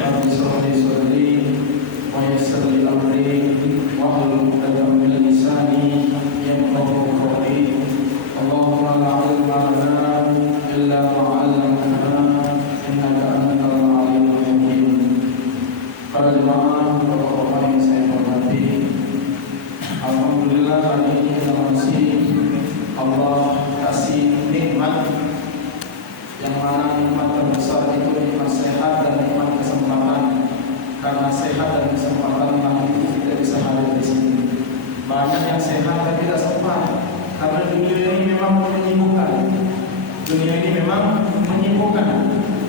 Rabbi shrah li sadri wa yassir li amri wahlul 'uqdatam min lisani yafqahu qawli. Allahumma la ilma lana illa ma 'allamtana innaka antal alimul hakim. Para jemaah Bapak-bapak yang saya hormati, alhamdulillah hari ini kita masih Allah kasih nikmat, yang mana nikmat terbesar itu nikmat sehat dan nikmat kesempatan. Karena sehat dan kesempatan itu kita bisa hadir di sini. Banyak yang sehat tapi tidak sempat, karena dunia ini memang menyibukkan. Dunia ini memang menyibukkan.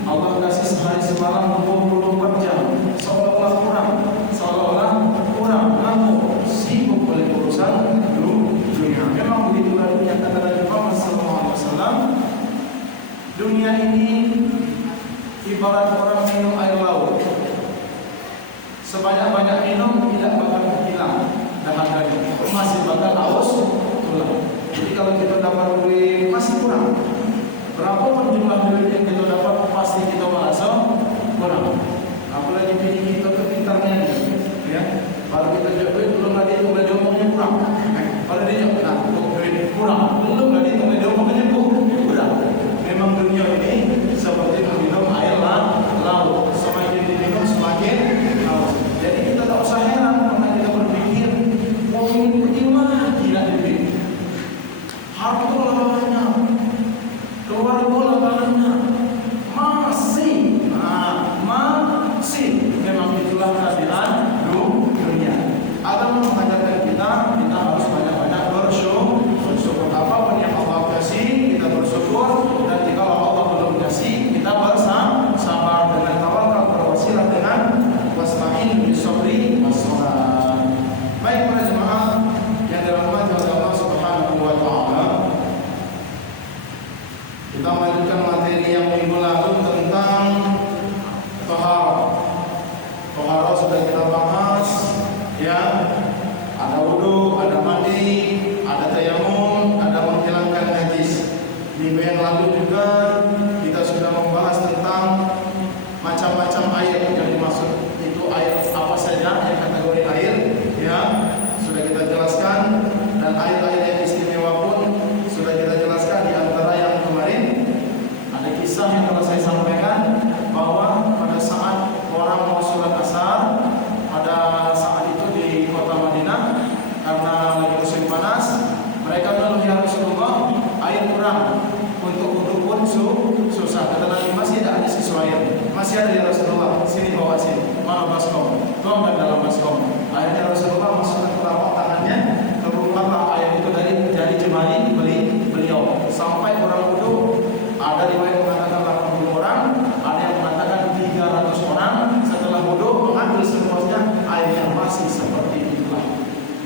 Allah kasih sehari semalam 24 jam, seolah-olah kurang, ngantuk, sibuk oleh urusan dunia. Memang begitulah dunia, kata Nabi Muhammad SAW. Dunia ini ibarat orang minum air laut. Sebanyak-banyak minum tidak bakal hilang dahaganya, masih bakal haus tulang. Jadi kalau kita dapat duit masih kurang, berapapun jumlah duit yang kita dapat pasti kita merasa kurang. Apalagi bini kita kepintarnya, ya. Baru kita jual duit belum lagi kita diomongnya kurang. Kalau dia nak duit kurang, belum lagi kita diomongnya kurang. Memang dunia ini seperti meminum air laut, semakin diminum semakin haus. Jadi kita tak usah heran karena kita berpikir, mau minum gimana tidak dipikir. Harta banyak, keluarga banyak, masih, memang itulah keadaan dunia. Agama mengajarkan kita harus banyak-banyak bersyukur. Apapun yang Allah kasih kita bersyukur, dan jika Allah belum kasih kita bersabar dengan tawakal, berwasilah dengan wasta'in bis-sabri was-salat. Baik para jemaah yang dirahmati oleh Allah Subhanahu wa taala, kita melanjutkan materi yang minggu lalu tentang taharah. Taharah sudah kita bahas, ya. Ada wudu, ada mandi, ada tayamum, ada menghilangkan najis. Minggu yang lalu juga kita sudah membahas tentang macam-macam air yang dimaksud. Itu air apa saja yang kategori air, ya, sudah kita jelaskan. Dan air-air yang istimewa pun sudah kita jelaskan. Di antara yang kemarin ada kisah yang telah saya sampaikan, bahwa pada saat orang mau sholat asar, pada saat itu di kota Madinah, karena lagi musim panas, mereka mengeluh, ya Rasulullah, air kurang, untuk wudu pun susah. Kata Nabi, masih ada sisa air, masih ada ya Rasulullah, sini bawa sini, mana baskom, tuangkan dalam baskom. Akhirnya Rasulullah masukkan ke telapak tangannya, keluarlah air itu dari jemari beliau, sampai orang wudu. Ada riwayat mengatakan 80 orang, ada yang mengatakan 300 orang. Setelah wudu mengambil semuanya, airnya masih seperti itulah,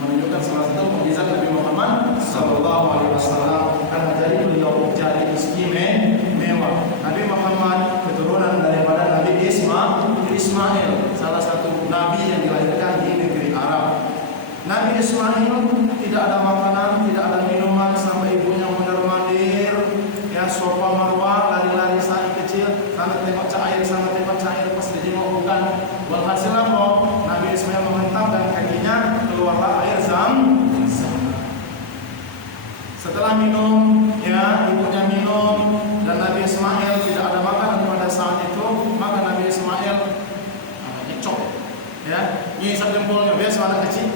menunjukkan salah satu mukjizat Nabi Muhammad sallallahu alaihi wasallam. Karena jari beliau jari istimewa. Nabi Muhammad keturunan daripada Nabi Ismail, salah satu nabi yang dilahirkan di negeri Arab. Nabi Ismail tidak ada makanan, tidak ada minuman, sampai ibunya mondar-mandir, ya, sofa marwah, lari-lari saat kecil, sana tengok air, sana tengok air, pas dijenguk bukan. Walhasil apa? Nabi Ismail menghentakkan kakinya, keluarlah air zam. Setelah minum, ya, ibunya minum, dan Nabi Ismail tidak ada makanan pada saat itu, maka Nabi Ismail nyecok, ya, ngisap jempolnya. Biasa anak kecil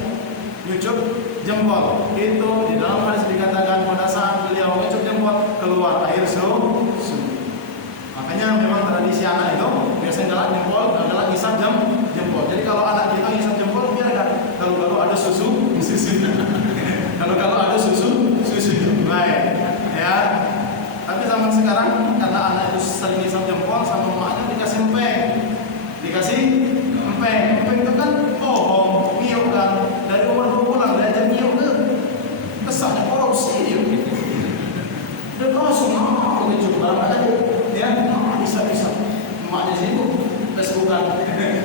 nyucuk jempol. Itu di dalam hadis dikatakan pada saat beliau nyucuk jempol, keluar air susu. Makanya memang tradisi anak itu biasanya galak jempol, galak ngisap jempol. Jadi kalau anak kita ngisap jempol, biarkan. Kalau ada susu, kalau ada susu, baik, ya. Tapi zaman sekarang karena anak itu sering ngisap jempol, sama emaknya dikasih empeng itu kan bohong, niup kan. Dari umur 2 bulan belajar niup ke kesannya korupsi dia. Dia langsung begitu barang aja, ya, bisa. Emaknya sibuk Facebookan,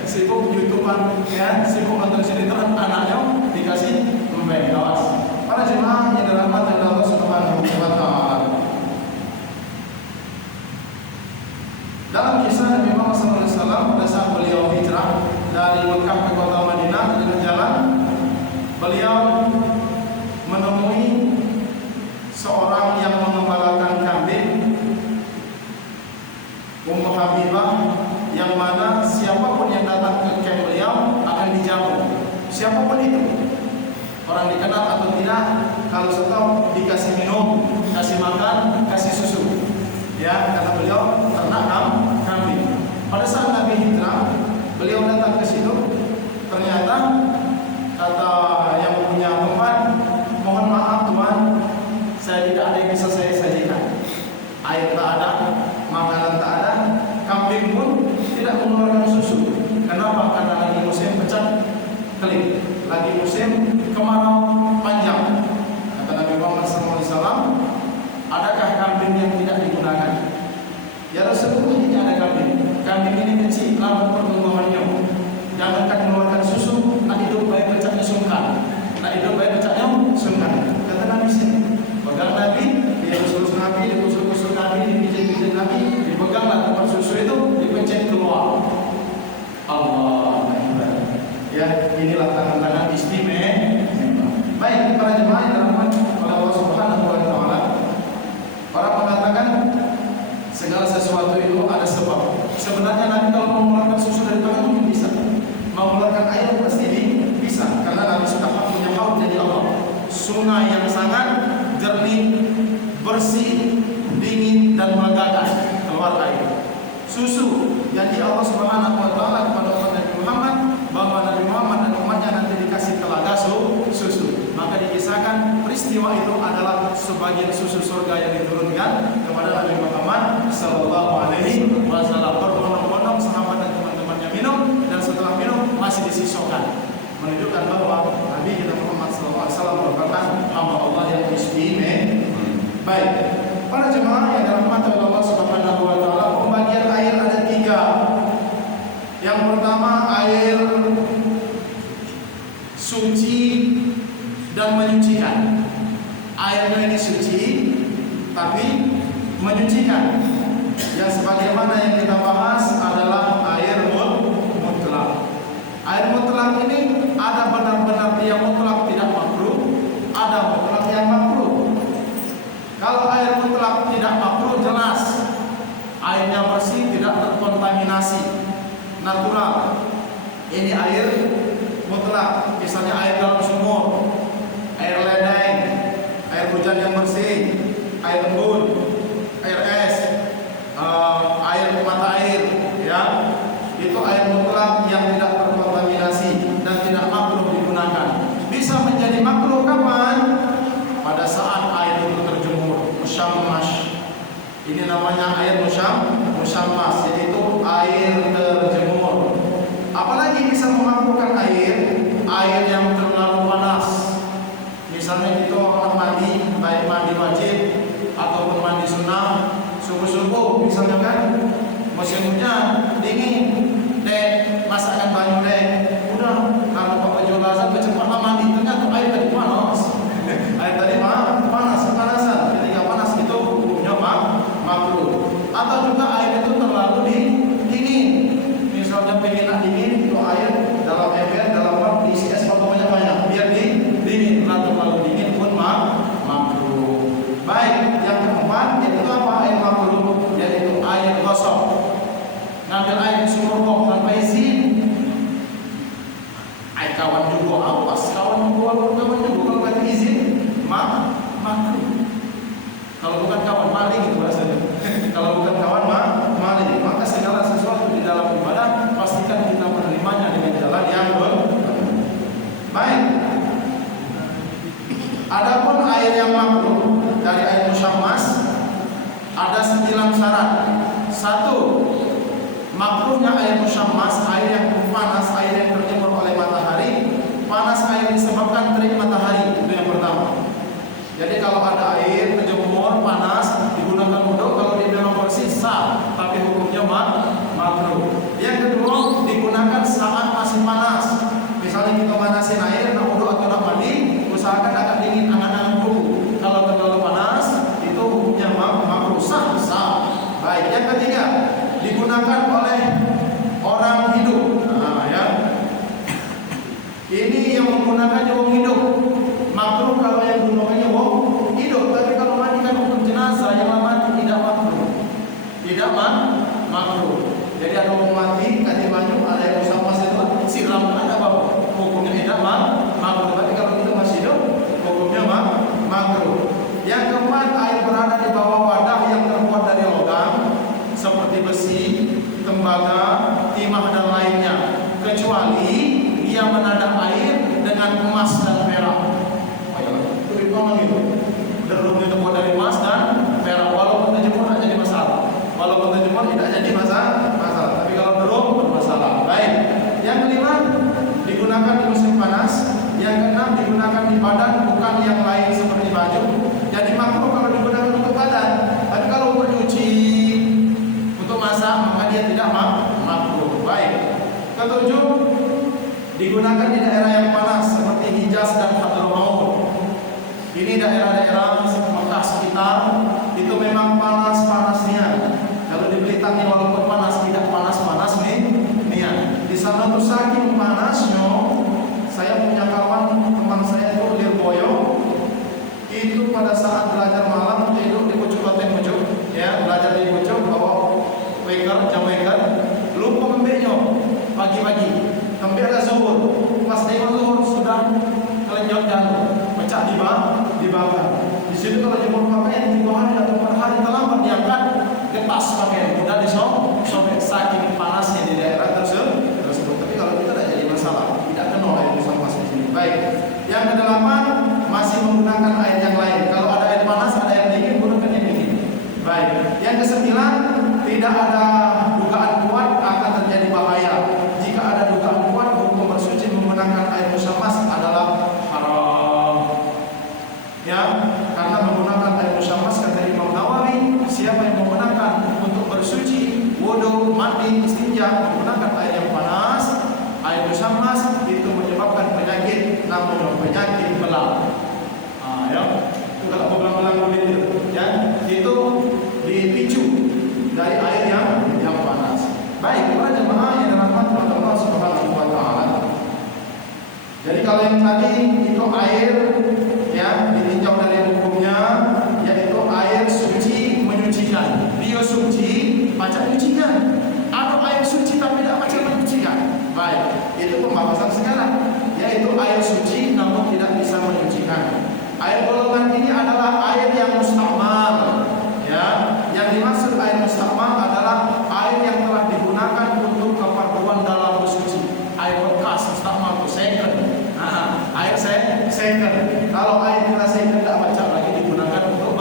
sibuk YouTubean, ya, sibuk nonton sinetron, anaknya dikasih empeng. Awas. Para jemaah yang dirahmati Allah Subhanahu wa taala. Dalam kisah Nabi Muhammad SAW pada saat beliau dikenal atau tidak? Kalau stop dikasih minum, kasih makan, kasih susu. Ya, karena beliau ternak kambing. Pada saat Nabi hijrah, beliau datang ke situ. Ternyata kata yang punya tempat, mohon maaf Tuhan, saya tidak ada yang bisa saya sajikan. Air tak ada, makanan tak ada, kambing pun tidak mengeluarkan susu. Kenapa? Karena lagi musim pecah keling, lagi musim kemarau panjang. Kata Nabi Muhammad SAW, adakah kambing yang tidak digunakan? Ya Rasulullah, ini ada kambing. Kambing ini kecil, lambat pertumbuhannya. Jangankan mengeluarkan susu, nak hidup baik pecahnya sungkan. Nak hidup baik pecahnya sungkan. Kata Nabi sini, pegang Nabi, dia usul Nabi, dia usul Nabi, dipijit-pijit Nabi, dipeganglah tempat susu itu, dipencet keluar. Allah Akbar. Ya, inilah tangan-tangan istimewa. Baik, para jemaah yang dirahmati oleh Allah Subhanahu wa taala. Orang mengatakan segala sesuatu itu ada sebab. Sebenarnya Nabi kalau mengeluarkan susu dari tangan mungkin bisa. Mengeluarkan air pasti bisa, karena Nabi sudah punya haud dari Allah. Sungai yang sangat jernih, bersih, dingin dan melegakan, keluar air. Susu janji Allah Subhanahu wa taala kepada umat Nabi Muhammad bahwa Nabi Muhammad dan umatnya nanti dikasih telaga susu. Maka dikisahkan peristiwa itu adalah sebagian susu surga yang diturunkan kepada Nabi Muhammad sallallahu alaihi wasallam. Berbondong-bondong sahabat dan teman-temannya minum, dan setelah minum masih disisaukan, menunjukkan bahwa Nabi kita Muhammad sallallahu alaihi wasallam merupakan hamba Allah yang istimewa. Baik, para jemaah yang dirahmati oleh Allah Subhanahu wa taala, pembagian air ada 3. Yang pertama, air suci dan menyucikan. Airnya ini suci tapi menyucikan. Yang sebagaimana yang kita bahas adalah air mutlak. Air mutlak ini ada benar-benar dia mutlak tidak makruh, ada mutlak yang makruh. Kalau air mutlak tidak makruh, jelas airnya bersih, tidak terkontaminasi, natural. Ini air mutlak, misalnya air dalam sumur, air ledeng, air hujan yang bersih, air embun, air es, air mata air, ya, itu air mutlak yang tidak terkontaminasi dan tidak makruh digunakan. Bisa menjadi makruh kapan? Pada saat air itu terjemur, musyammas. Ini namanya air musyammas, yaitu air terjemur. Apalagi bisa memakruhkan air yang terlalu panas. Misalnya kita orang mandi, baik mandi wajib ataupun mandi sunnah, subuh-subuh misalnya kan, musim hujan dingin, masakkan banyu udah, kalau pakai jolasan cepatlah mandi, ternyata air tadi panas. Air tadi panas, kepanasan. Ketika panas itu hukumnya makruh. Atau juga air itu terlalu dingin. Misalnya pengen dingin, itu air dalam ember, dalam bak diisi es batu banyak-banyak biar dingin. Terlalu dingin pun makruh. Baik, yang keempat yaitu apa? Air makruh, yaitu air gosok. Ngambil air di sumur kok tanpa izin. Air kawan juga awas, kawan juga kalau nggak izin makruh. Kalau bukan kawan maling itu bahasanya. Kalau bukan kawan maling, maka segala sesuatu di dalam ibadah pastikan kita menerimanya dengan jalan yang baik. Adapun air yang makruh dari air musyammas ada 9 syarat. 1. Makruhnya air musyammas, air yang panas, air yang terjemur oleh matahari. Panas air disebabkan terik matahari, itu yang pertama. Jadi kalau ada air terjemur panas digunakan wudhu, kalau dia memang bersih sah, tapi hukumnya makruh. Yang kedua, digunakan saat masih panas. Misalnya kita panasin air, nak wudhu atau nak mandi, usahakan agak dingin, angan-angan dulu. Kalau terlalu panas, itu hukumnya makruh, sah. Baik. Yang ketiga, digunakan oleh orang hidup. Ya. Ini yang menggunakannya wong hidup. Makruh kalau yang gunakannya wong hidup, tapi kalau mandikan untuk jenazah yang mati tidak makruh. Tidak makruh. Jadi ada orang mati, kasih banyu, ada yang musyammas itu siram, ada apa? Hukumnya tidak makruh. Tapi kalau kita masih hidup, timah dan lainnya, kecuali dia menadah air dengan emas dan perak. Itu dipakai itu. Derumnya terbuat dari emas dan perak. Walaupun terjemur tidak jadi masalah. Walaupun terjemur tidak jadi masalah. Tapi kalau derum bermasalah. Baik. Yang kelima, digunakan di musim panas. Yang keenam, digunakan di badan, bukan yang lain seperti baju. Jadi makruh kalau digunakan untuk badan. Tapi kalau untuk nyuci, untuk masak, maka dia tidak makruh. Baik. Ketujuh, digunakan di daerah yang panas seperti Hijaz dan Hadramaut. Ini daerah-daerah Mekah sekitar itu memang panas-panasnya. Kalau di Blitar ini walaupun panas tidak panas-panas nih. Di sana tuh saking panasnya, saya punya kawan teman saya itu Lirboyo. Itu pada saat belajar malam tidur di pucuk hotel pucuk, ya belajar di pucuk bawa jam waker, lupa membeknya pagi-pagi. Hampir ada zuhur, pas tengok zuhur sudah kelenjot jatuh, pecah dibakar. Di situ kalau jemur pakaian 3 hari atau 4 hari terlambat diangkat, getas pakaian, mudah disobek saking panasnya di daerah tersebut. Tapi kalau kita tidak jadi masalah, tidak kena air musim panas di sini. Baik. Yang kedelapan, masih menggunakan air yang lain. Kalau ada air panas, ada air dingin, gunakan yang dingin. Baik. Yang kesembilan, tidak ada dugaan kuat akan terjadi bahaya. Jika ada dugaan kuat, hukum bersuci menggunakan air musyammas adalah haram. Ya, karena menggunakan air musyammas kata Imam Nawawi, siapa yang menggunakan untuk bersuci, wudu, mandi, istinja menggunakan air yang panas, air musyammas itu menyebabkan penyakit, namun penyakit belang. Ya, itu kalau belang-belang kulit itu, ya, itu dipicu dari air yang panas. Baik, para jemaah yang dirahmati oleh Allah Subhanahu wa taala. Jadi kalau yang tadi itu air ya ditinjau dari hukumnya yaitu air suci menyucikan. Dia suci macam menyucikan. Atau air suci tapi tidak macam menyucikan. Baik, itu pembahasan sekarang yaitu air suci namun tidak bisa menyucikan. Air golongan ini adalah air yang mustakmal. Ya, yang dimaksud air mustakmal adalah air yang telah digunakan untuk keperluan dalam bersuci. Air bekas mustakmal itu second. Air second. Kalau air kita second tidak macam lagi digunakan untuk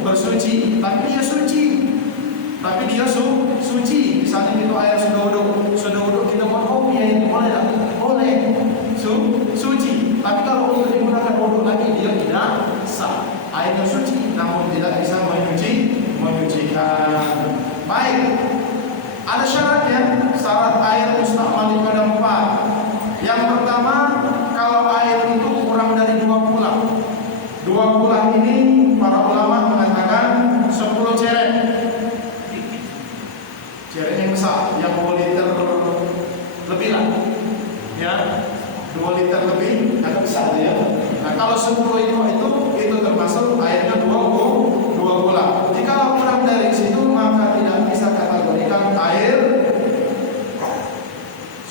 bersuci. Tapi dia suci. Suci. Misalnya itu air sudah uduk kita buat kopi ya itu boleh tak? Boleh. Suci. Tapi kalau untuk digunakan uduk lagi dia tidak sah. Airnya suci namun tidak bisa menyucikan. Baik. Ada syaratnya. Syarat air mustakmal itu ada 4. Yang pertama, kalau air itu kurang dari 2 kulah. 2 kulah ini para ulama mengatakan 10 ceret. Ceret yang besar, yang 2 liter lebih lah. Ya. 2 liter lebih, agak besar ya. Nah, kalau 10 itu termasuk airnya 2 kulah. Jika kurang dari situ maka tidak bisa kategorikan air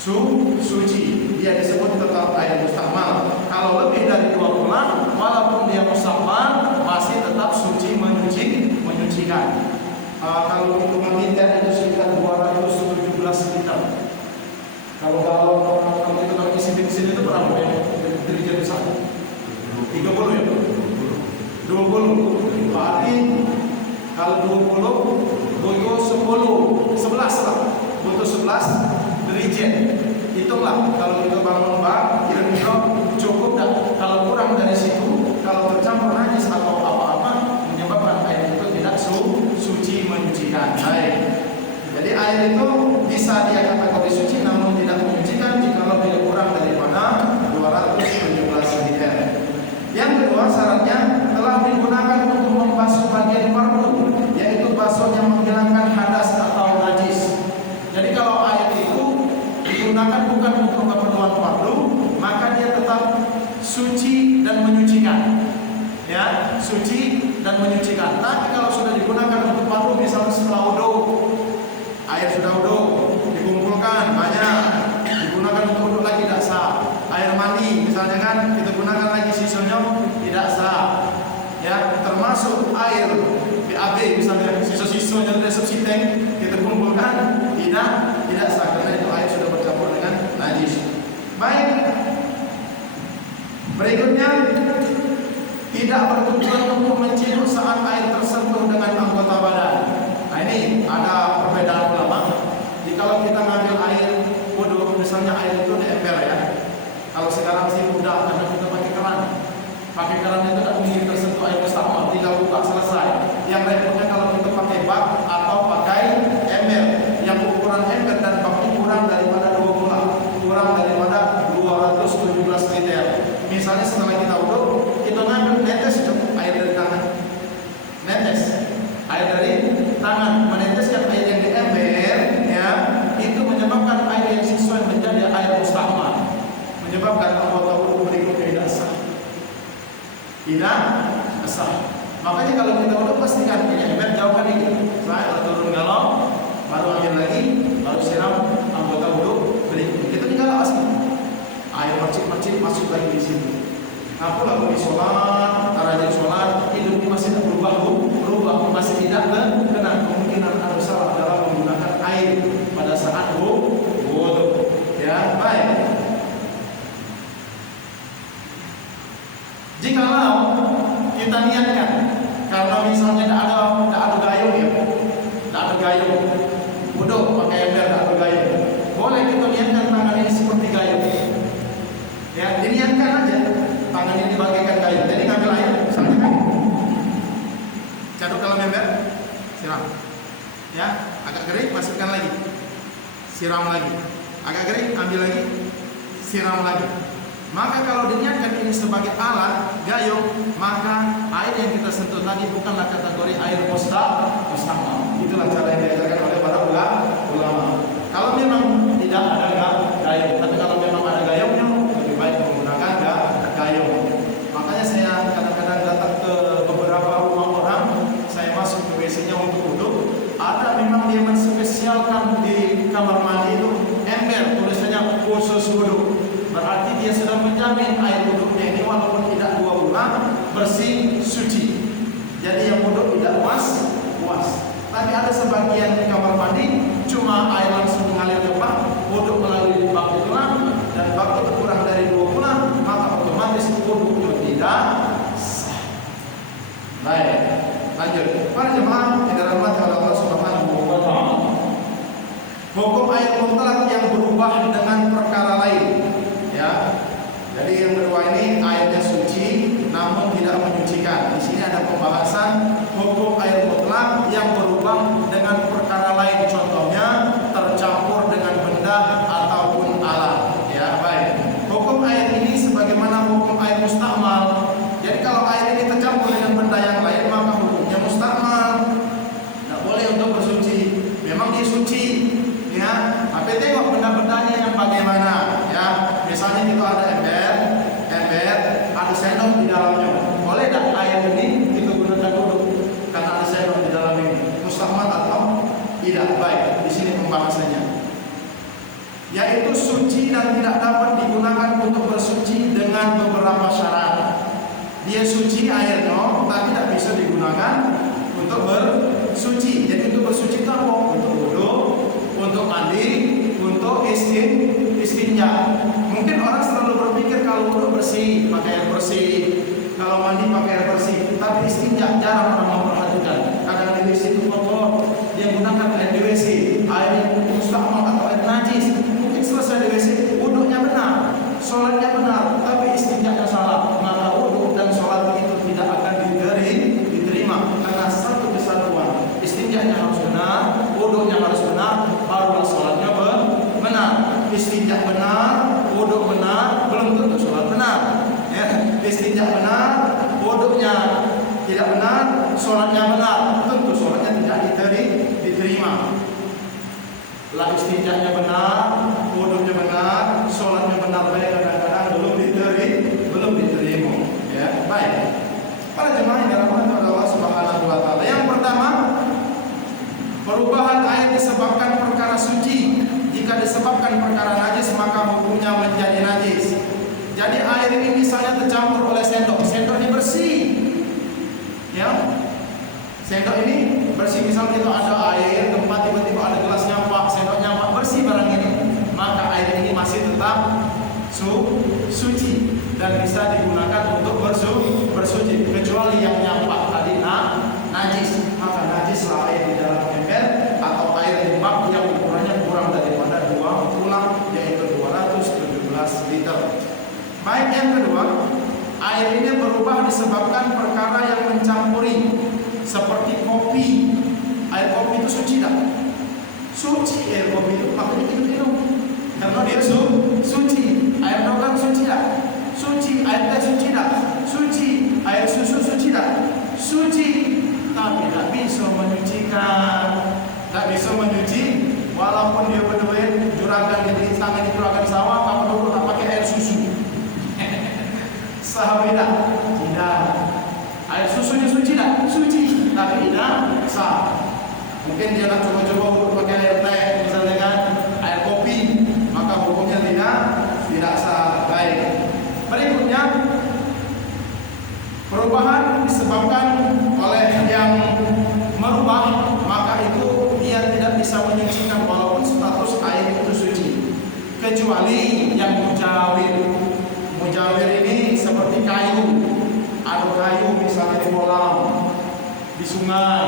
suci. Dia disebut tetap air mustakmal. Kalau lebih dari 2 kulah, walaupun dia mustakmal masih tetap suci menyucikan. Kalau hitungan liter itu sekitar 217 liter. Kalau kita isi di sini itu berapa ya? Derajat besar. 30 ya? 20. Berarti kalau 20 butuh 11 lah. Butuh 11 derajat. Itulah kalau kita bangun bak, kira-kira cukup tak? Kalau kurang dari situ, kalau tercampur najis atau apa-apa menyebabkan air itu tidak suci menyucikan. Baik. Jadi air itu bisa dia kategori suci namun tidak menyucikan jika lebih kurang daripada 217 liter. Yang kedua syaratnya telah digunakan untuk membasuh bagian fardu, yaitu basuh yang menghilangkan hadas atau najis. Jadi kalau air itu digunakan bukan untuk keperluan fardu, maka dia tetap suci dan menyucikan. Ya, suci dan menyucikan. Tapi kalau sudah digunakan untuk fardu, misalnya setelah wudu, air sudah wudu dikumpulkan banyak, digunakan untuk wudu lagi tidak sah. Air mandi misalnya kan kita gunakan lagi sisanya tidak sah. Ya, termasuk air BAB misalnya sisa-sisanya dari subsiden kita kumpulkan tidak sah karena Berikutnya, tidak bertujuan untuk menciduk saat air tersentuh dengan anggota badan. Nah ini ada perbedaan ulama. Jadi kalau kita ngambil air wudhu, misalnya air itu di ember ya. Kalau sekarang sih mudah karena kita pakai keran. Pakai keran itu tak mungkin tersentuh air mustahmal, tinggal buka selesai. Yang repotnya kalau kita pakai bak atau pakai ember, yang ukuran ember dan baknya kurang daripada 2 bulan, kurang daripada 217 liter. Misalnya setelah kita wudhu, kita ngambil netes air dari tangan, netes air dari tangan, meneteskan air yang di ember, ya, itu menyebabkan air yang sesuai menjadi air mustahmal, menyebabkan anggota wudhu berikutnya tidak sah. Tidak sah. Makanya kalau kita wudhu pastikan punya ember jauhkan ini. Saya turun galon, baru ambil lagi, baru siram anggota wudhu berikutnya. Kita tinggal asli. Air percik-percik masuk lagi di situ. Aku lalu di sholat, rajin sholat, hidup ini masih tak berubah, masih tidak kena kemungkinan ada salah dalam menggunakan air pada saat wudhu. Ya, baik. Jikalau kita niatkan, karena misalnya tidak ada gayung ya, tidak ada gayung, wudhu pakai ember tidak ada gayung, boleh kita niatkan tangan ini seperti gayung. Ya, diniatkan aja tangan ini bagaikan gayung. Jadi ngambil air, misalnya caduk dalam ember, siram. Ya, agak kering, masukkan lagi, siram lagi. Agak kering, ambil lagi, siram lagi. Maka kalau diniatkan ini sebagai alat gayung, maka air yang kita sentuh tadi bukanlah kategori air mustahmal. Itulah cara yang diajarkan oleh para ulama. Kalau memang tidak ada gayung, tapi kalau memang ada gayungnya, lebih baik menggunakan gayung. Makanya saya kadang-kadang datang ke beberapa rumah orang, saya masuk ke WC-nya untuk wudhu. Ada memang dia menspesialkan di kamar mandi itu ember, tulisannya khusus wudhu. Berarti dia sudah menjamin air wudhunya ini walaupun tidak 2 bulan bersih, suci. Jadi yang wudhu tidak puas. Tapi ada sebagian di kamar mandi cuma air langsung mengalir ke bak, wudhu melalui bak itulah, dan bak itu kurang dari 2 bulan, maka otomatis wudhu itu tidak sah. Baik, lanjut. Para jemaah yang dirahmati oleh Allah Subhanahu wa taala. Hukum air mutlak yang berubah dengan perkara lain. Ya. Jadi yang kedua ini airnya suci namun tidak menyucikan. Di sini ada pembahasan hukum air mutlak yang berubah dengan perkara lain. Contohnya tercampur dengan benda ataupun alat. Ya, baik. Hukum air ini sebagaimana hukum air mustahmal. Jadi kalau air ini tercampur dengan benda yang lain maka hukumnya mustahmal. Tidak boleh untuk bersuci. Memang dia suci. Ya, tapi tengok benda-bendanya yang bagaimana. Ya, misalnya kita ada ember, ada sendok di dalamnya. Boleh tak air ini kita gunakan wudhu? Karena ada sendok di dalam ini. Mustahmal atau tidak? Baik, di sini pembahasannya. Yaitu suci dan tidak dapat digunakan untuk bersuci dengan beberapa syarat. Dia suci airnya, tapi tidak bisa digunakan untuk bersuci. Jadi untuk bersuci itu apa? Untuk wudhu, untuk mandi, untuk istinja. Mungkin orang selalu berpikir kalau wudhu bersih, pakai air bersih, kalau mandi pakai air bersih, tapi istinja jarang orang memperhatikan. Kadang di WC itu kotor, dia gunakan air di WC, air yang mustahmal atau air najis. Mungkin selesai di WC, wudhunya benar, sholatnya benar, tapi istinjanya salah. Maka wudhu dan sholat itu tidak akan diterima karena satu kesatuan. Istinjanya harus benar, wudhunya harus benar, barulah sholatnya benar. Istinja benar, wudhu benar, belum tentu sholat benar. Ya, istinja benar, wudhunya tidak benar, sholatnya benar, tentu sholatnya tidak diterima. Lah istinjanya benar, wudhunya benar, sholatnya benar, baik kadang-kadang belum diterima. Ya, baik. Para jemaah yang dirahmati oleh Allah Subhanahu wa taala. Yang pertama, perubahan air disebabkan perkara suci. Jika disebabkan perkara najis maka hukumnya menjadi najis. Jadi air ini misalnya tercampur oleh sendok, sendok ini bersih. Ya. Sendok ini bersih, misalnya itu ada air, tempat tiba-tiba ada gelas nyampak, sendok nyampak, bersih barang ini. Maka air ini masih tetap suci dan bisa digunakan untuk bersuci, kecuali yang nyampak tadi najis. Maka najislah air di dalam ember atau air di bak yang ukurannya kurang daripada 2 tulang, yaitu 217 liter. Baik, yang kedua, air ini berubah disebabkan perkara yang mencampuri, seperti kopi. Air kopi itu suci tak? Suci air kopi itu, makanya kita minum karena dia suci. Air dogang suci tak? Suci. Air teh suci tak? Suci. Air susu suci tak? Suci. Tapi tak bisa menyucikan, tak bisa menyuci. Walaupun dia berduit juragan di tangan, di juragan sawah, kamu dulu tak pakai air susu. Sah tidak? Tidak. Air susunya suci tak? Suci. Tapi tidak sah. Mungkin dia nak coba-coba untuk pakai air teh, misalnya kan air kopi, maka hukumnya tidak sah. Baik. Berikutnya, perubahan disebabkan oleh yang merubah, maka itu dia tidak bisa menyucikan walaupun status air itu suci, kecuali yang mujawir. Mujawir ini seperti kayu. Ada kayu misalnya di kolam, di sungai.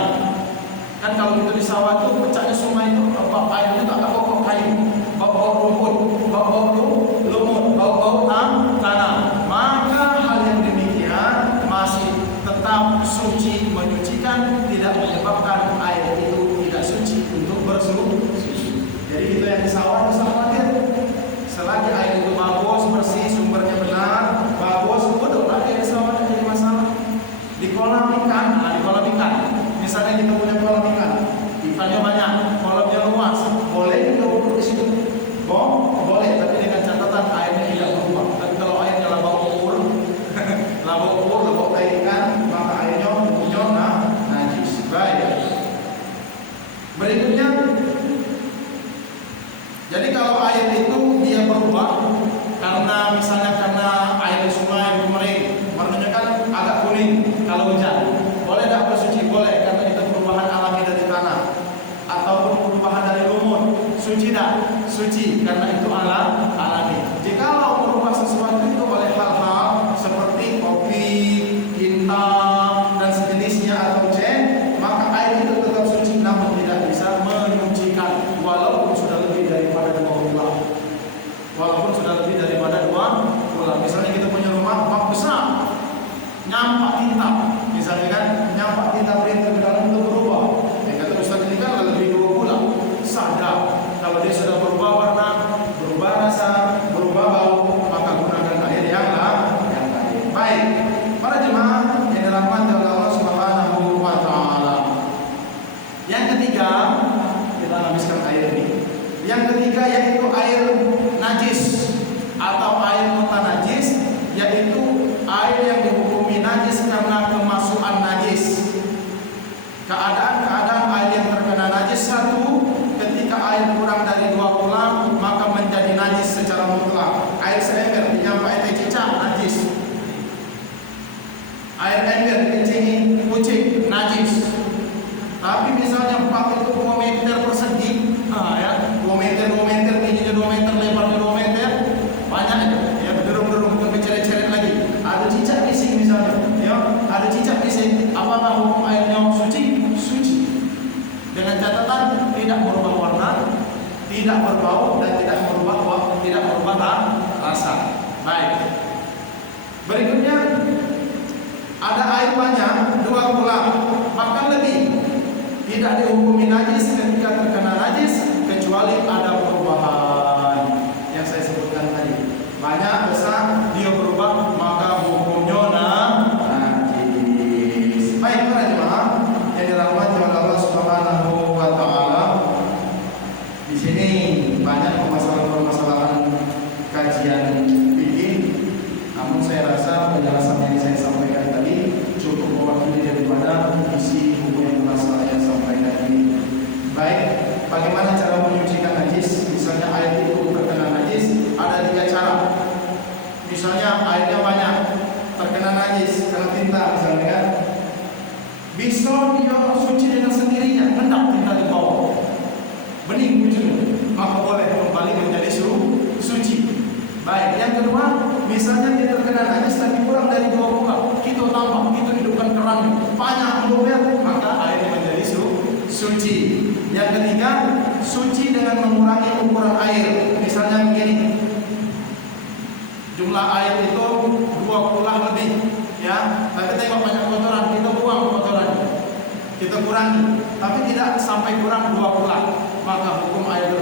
Kan kalau itu di sawah itu pecahnya sungai itu, bau air itu agak bau kayu, bau rumput, bau lumut, bau tanah. Maka hal yang demikian masih tetap suci, menyucikan, tidak menyebabkan air itu tidak suci untuk bersuci. Jadi itu yang di sawah itu sama dia. Selagi air itu bagus, bersih, sumbernya benar, bagus, bodoh lagi di sawah jadi masalah. Di kolam ikan, di kolam ikan. Misalnya kita punya kolam ikan, ikannya banyak, kolamnya luas, boleh kita ukur di situ? Boleh, tapi dengan catatan airnya tidak berubah. Tapi kalau airnya labau ukur, labau ikan, maka airnya punya najis. Baik. Berikutnya, jadi kalau air itu dia berubah karena misalnya karena air sungai kemarin warnanya kan agak kuning kalau hujan, boleh tidak bersuci? Boleh, karena itu perubahan alami dari tanah ataupun perubahan dari lumut. Suci tidak? Suci, karena itu alami. Jikalau berubah sesuatu itu oleh hal-hal seperti kopi, tinta dan sejenisnya atau maka air itu tetap suci, namun tidak bisa menyucikan walaupun sudah lebih daripada 2 bulan. Walaupun sudah lebih daripada 2 bulan. Misalnya kita punya rumah bak besar, nyampak tinta, misalnya kan nyampak tinta printer di dalam itu berubah. Yang kata Ustaz ini kan lebih 2 bulan. Sadar kalau dia sudah berubah warna, berubah rasa, berubah bau, maka gunakan air yang lain. Baik, para jemaah yang dirahmati oleh Allah Subhanahu wa taala. Yang ketiga, kita habiskan air ini. Yang ketiga yaitu air najis atau air mutanajis, yaitu air yang dihukumi najis karena kemasukan najis. Keadaan air yang terkena najis, satu, ketika air kurang dari 2 bulan maka menjadi najis secara mutlak. Air seember dinyampai cicak najis. Air ember dikencingi kucing najis. Tapi misalnya bak itu 2 meter persegi, 2 meter, tingginya 2 meter, lebarnya 2 meter, banyak ya, berderung-derung, bukan berceret-ceret lagi. Ada cicak bising misalnya, ya, ada cicak bising. Apakah hukum airnya suci? Suci. Dengan catatan tidak berubah warna, tidak berbau, dan tidak berubah rasa. Baik. Berikutnya ada air banyak 2 bulan bahkan lebih, tidak dihukumi najis ketika terkena najis kecuali ada perubahan yang saya sebutkan tadi. Banyak, besar, dia berubah, maka hukumnya najis. Baik para jemaah yang dirahmati oleh Allah Subhanahu wa taala. Di sini banyak permasalahan kajian fikih. Namun saya rasa penjelasan yang saya sampaikan tadi cukup mewakili daripada isi buku yang telah saya sampaikan ini. Baik, bagaimana cara menyucikan najis? Misalnya air itu terkena najis, ada 3 cara. Misalnya airnya banyak, terkena najis, kena tinta misalnya kan. Bisa dia suci dengan sendirinya, hendak tinta di bawah, bening ujungnya, maka boleh kembali menjadi suci. Baik, yang misalnya dia terkena najis tapi kurang dari 2 bulan, kita tambah, kita hidupkan keran banyak belumnya, maka air menjadi suci. Yang ketiga, suci dengan mengurangi ukuran air. Misalnya begini, jumlah air itu 20 lebih, ya. Tapi tengok banyak kotoran, kita buang kotoran, kita kurangi, tapi tidak sampai kurang 20, maka hukum air